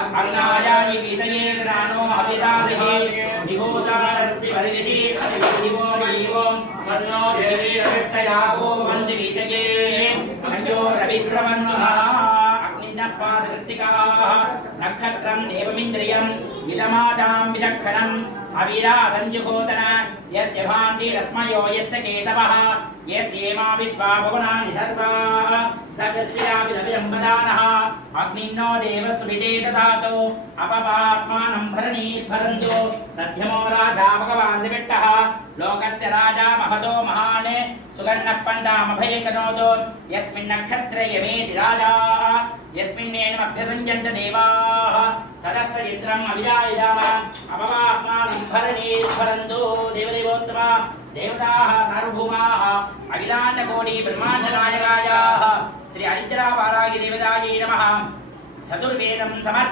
अन्नायानि विषये ज्ञानो अभिरामहि निहोदारस्य परिधि दिवो दिवो वर्णो देवी रक्तयागो वन्दि विजये अयो रविश्रवन्नः अग्निन्नपादकृत्तिकाः नक्षत्रं देवमिन्द्रियं विदमाचां विलक्षणम् अविरासंजुहोतन यस्य भान्ति रश्मयो यस्य केतवः यस्येमा विश्वा भुवनानि सर्वाः सकृत्याविदविजम्बदानः अग्निन्नो देवस्विदे ददातु अपवात्मानं भरणीर्भरन्तु तद्यमो राजा भगवान् दिविट्टः लोकस्य राजा महतो महान् सुगन्नः पण्डामभयकनोतु यस्मिन् नक्षत्रे यमेति राजाः यस्मिन्नेनमभ्यसञ्जन्त देवाः तदस्य चित्रम् अविरायजाम अपवात्मानं भरणीर्भरन्तु देवदेवोत्तम देवताः सार्वभौमाः अखिलाण्डकोटि ब्रह्माण्डनायकायाः श्री हरिद्रावाराहि देवतायै नमः चतुर्वेदं समर्पयामि।